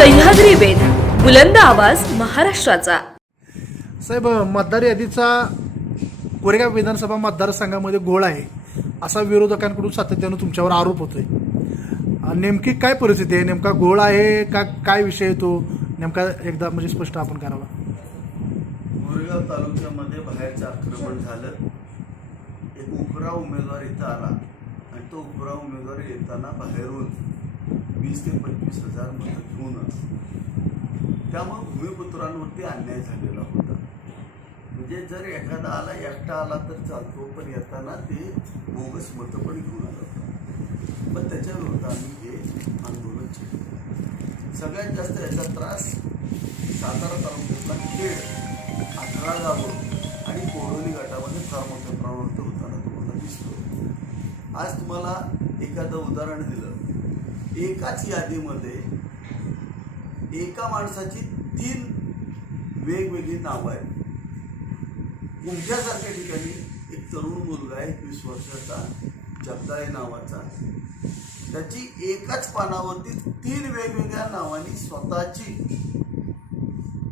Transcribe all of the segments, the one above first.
सह्याद्री वेद बुलंद आवाज महाराष्ट्राचा. साहेब मतदार यादीचा कोरेगाव विधानसभा मतदारसंघामध्ये गोळ आहे. असा विरोधकांकडून सातत्यानं तुमच्यावर आरोप होतोय. नेमकी काय परिस्थिती आहे? नेमका गोळ आहे का काय विषय आहे तो? नेमका एकदा म्हणजे स्पष्ट आपण करावा. गोरेगाव तालुक्यामध्ये बाहेरचं आक्रमण झालं. एक उपरा उमेदवार इथं आला आणि तो उपरा उमेदवार येताना बाहेरून वीस ते पंचवीस हजार मतं घेऊन त्यामुळं भूमिपुत्रांवरती अन्याय झालेला होता. म्हणजे जर एखादा आला एकटा आला तर चालतो पण येताना ते बोगस मतं पण घेऊन आलं होतं. पण त्याच्या आम्ही हे आंदोलन केलं. सगळ्यात जास्त याचा त्रास सातारा तालुक्यातला खेड अठरा गावं आणि कोरोली गटामध्ये फार मोठ्या प्रमाणात होताना तुम्हाला दिसतो आज तुम्हाला एखादं उदाहरण दिलं. एकाच यादीमध्ये एका माणसाची तीन वेगवेगळी नावं आहेत. उमट्यासारख्या ठिकाणी एक तरुण मुलगा आहे एकवीस वर्षाचा जगदाळे नावाचा. त्याची एकाच पानावरती तीन वेगवेगळ्या नावांनी स्वतःची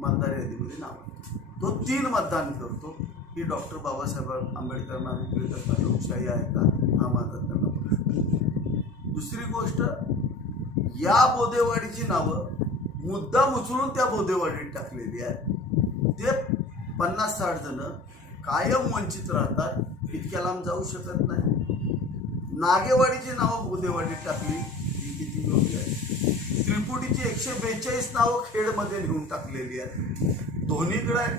मतदार यादीमध्ये नाव आहे तो तीन मतदान करतो. की डॉक्टर बाबासाहेब आंबेडकरांना विक्रीत लोकशाही आहे का? हा माझा त्यांना प्रश्न दुसरी गोष्ट या बोदेवाडीची नावं मुद्दाम उचलून त्या बोदेवाडीत टाकलेली आहेत. ते पन्नास साठ जण कायम वंचित राहतात इतक्या लांब जाऊ शकत नाही. नागेवाडीची नावं बोदेवाडीत टाकली ही किती योग्य आहे. त्रिपुटीची एकशे बेचाळीस नावं खेडमध्ये लिहून टाकलेली आहेत. दोन्हीकडे आहे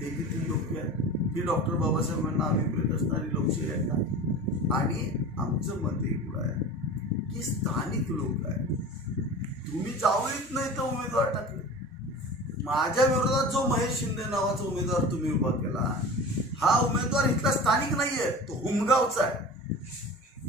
ते किती योग्य आहे. ही डॉक्टर बाबासाहेबांना अभिप्रेत असणारी लोकशाही आहे का आणि आमचं मत इकडं आहे. की स्थानिक लोक आहेत. तुम्ही जाऊ येत नाही तर उमेदवार टाकले माझ्या विरोधात जो महेश शिंदे नावाचा उमेदवार तुम्ही उभा केला हा उमेदवार इथला स्थानिक नाही आहे तो हुमगावचा आहे.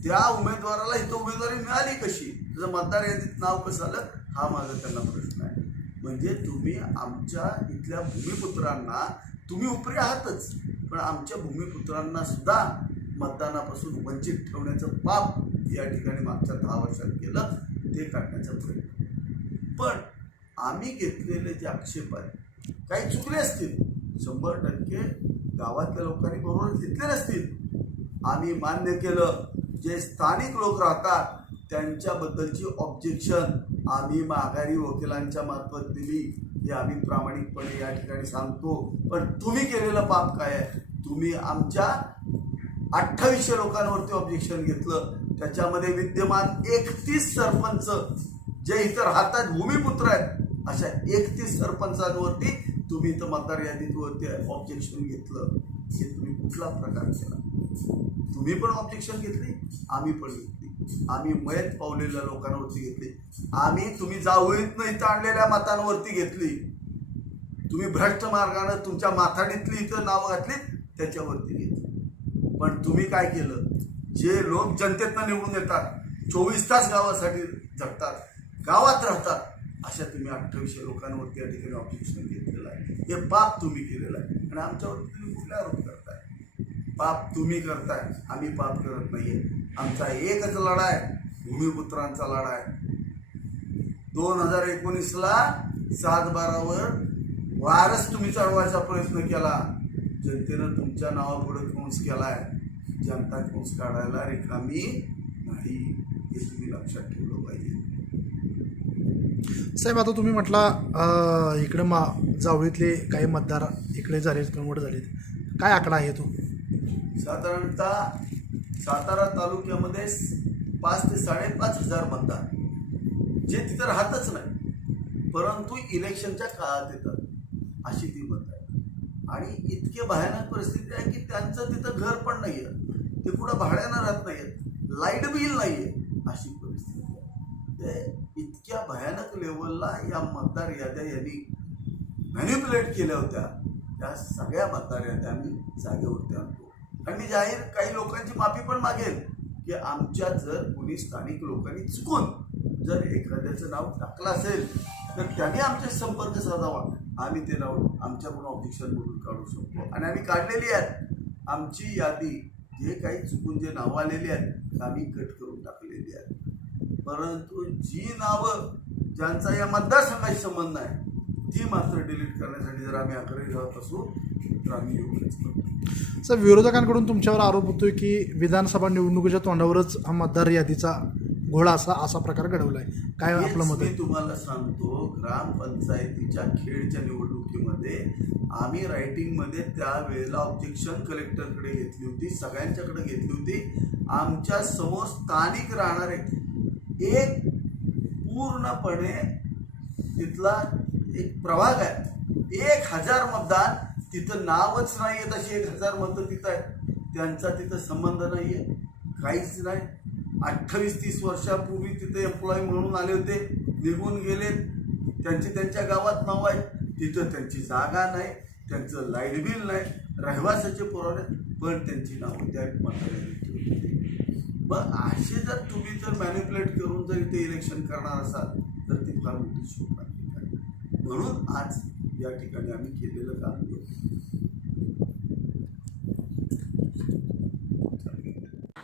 त्या उमेदवाराला इथं उमेदवारी मिळाली कशी? त्याचं मतदार यादीत नाव कसं आलं? हा माझा त्यांना प्रश्न आहे. म्हणजे तुम्ही आमच्या इथल्या भूमिपुत्रांना तुम्ही उपरी आहातच पण आमच्या भूमिपुत्रांना सुद्धा मतदानापासून वंचित ठेवण्याचं पाप या ठिकाणी मागच्या दहा वर्षात केलं ते काढण्याचा प्रयत्न. पण आम्ही घेतलेले जे आक्षेप आहेत काही चुकले असतील. शंभर टक्के गावातल्या लोकांनी बरोबर घेतलेले असतील. आम्ही मान्य केलं जे स्थानिक लोक राहतात त्यांच्याबद्दलची ऑब्जेक्शन आम्ही माघारी वकिलांच्या मार्फत दिली. हे आम्ही प्रामाणिकपणे या ठिकाणी सांगतो. पण तुम्ही केलेलं पाप काय आहे? तुम्ही आमच्या अठ्ठावीसशे लोकांवरती ऑब्जेक्शन घेतलं. त्याच्यामध्ये विद्यमान एकतीस सरपंच जे इतर राहतात भूमिपुत्र आहेत अशा एकतीस सरपंचांवरती तुम्ही इथं मतदार यादीवरती ऑब्जेक्शन घेतलं. हे तुम्ही कुठला प्रकार केला? तुम्ही पण ऑब्जेक्शन घेतली आम्ही पण घेतली. आम्ही मयत पावलेल्या लोकांवरती घेतली. आम्ही तुम्ही जावळीतनं इथं आणलेल्या मतांवरती घेतली. तुम्ही भ्रष्ट मार्गानं तुमच्या माथाडीतली इथं नावं घातली त्याच्यावरती घेतली. पण तुम्ही काय केलं? जे लोक जनतेतनं निवडून येतात चोवीस तास गावासाठी जगतात गावात राहतात अशा तुम्ही अठ्ठावीसशे लोकांवरती या ठिकाणी ऑब्जेक्शन घेतलेलं आहे. हे पाप तुम्ही केलेलं आहे. आणि आमच्यावरती तुम्ही कुठला आरोप करताय? पाप तुम्ही करताय. आम्ही पाप करत नाहीये. आमचा एकच लढा आहे. भूमिपुत्रांचा लढा आहे. दोन हजार एकोणीसला सात बारावर वारस तुम्ही चढवायचा प्रयत्न केला. जनतेनं तुमच्या नावापुढे कंस आहे जनता कंस काढायला रिकामी नाही हे तुम्ही लक्षात ठेवलं पाहिजे. साहेब आता तुम्ही म्हटला इकडे मा जावळीतले काही मतदार इकडे झालेत कन्वर्ट झालेत. काय आकडा आहे तो? साधारणतः सातारा तालुक्यामध्ये पाच ते साडेपाच हजार मतदार. जे तिथं राहतच नाही परंतु इलेक्शनच्या काळात येतात अशी ती मत आहे आणि इतके भयानक परिस्थिती आहे की त्यांचं तिथं घर पण नाही आहे ते कुठं भाड्यानं राहत नाही आहेत लाइट बिल नाही आहे अशी परिस्थिती आहे. ते इतक्या भयानक लेवलला या मतदार याद्या यांनी मॅन्युप्युलेट केल्या होत्या. त्या सगळ्या मतदार याद्या आम्ही जागेवरती आणतो. आणि मी जाहीर काही लोकांची माफी पण मागेल की आमच्या जर कोणी स्थानिक लोकांनी चुकून जर एखाद्याचं नाव टाकलं असेल तर त्यांनी आमच्याशी संपर्क साधावा. आम्ही ते नाव आमच्याकडून ऑब्जेक्शन म्हणून काढू शकतो. आणि आम्ही काढलेली आहेत. आमची यादी जे काही चुकून जे नावं आलेली आहेत आम्ही कट करून टाकलेली आहेत. परंतु जी नावं ज्यांचा या मतदारसंघाशी संबंध आहे ती मात्र डिलीट करण्यासाठी जर आम्ही आग्रही राहत असू तर आम्ही योग्यच करतो सर विरोधकांकडून तुमच्यावर आरोप होतोय की विधानसभा निवडणुकीच्या तोंडावरच हा मतदार यादीचा घोळा असा असा प्रकार घडवलाय काय हेच आपलं मत मी आहे? तुम्हाला सांगतो ग्रामपंचायतीच्या खेडच्या निवडणुकीमध्ये आम्ही रायटिंगमध्ये त्यावेळेला ऑब्जेक्शन कलेक्टरकडे घेतली होती सगळ्यांच्याकडे घेतली होती. आमच्यासमोर स्थानिक राहणारे एक पूर्णपणे तिथला एक प्रभाग आहे. एक हजार मतदान तिथं नावच नाही आहे तशी एक हजार मतं तिथं आहेत. त्यांचा तिथं संबंध नाही आहे काहीच नाही. अठ्ठावीस तीस वर्षापूर्वी तिथे एम्प्लॉई म्हणून आले होते. निघून गेले. त्यांची त्यांच्या गावात नाव आहे. तिथं त्यांची जागा नाही. त्यांचं लाइट बिल नाही. रहिवासाचे पुरवणे पण त्यांची नावं त्या म्हाताऱ्या मग असे जर तुम्ही जर मॅन्युप्युलेट करून जर इथे इलेक्शन करणार असाल तर ती फार मोठी चूक आहे. म्हणून आज या ठिकाणी आम्ही केलेलं काम.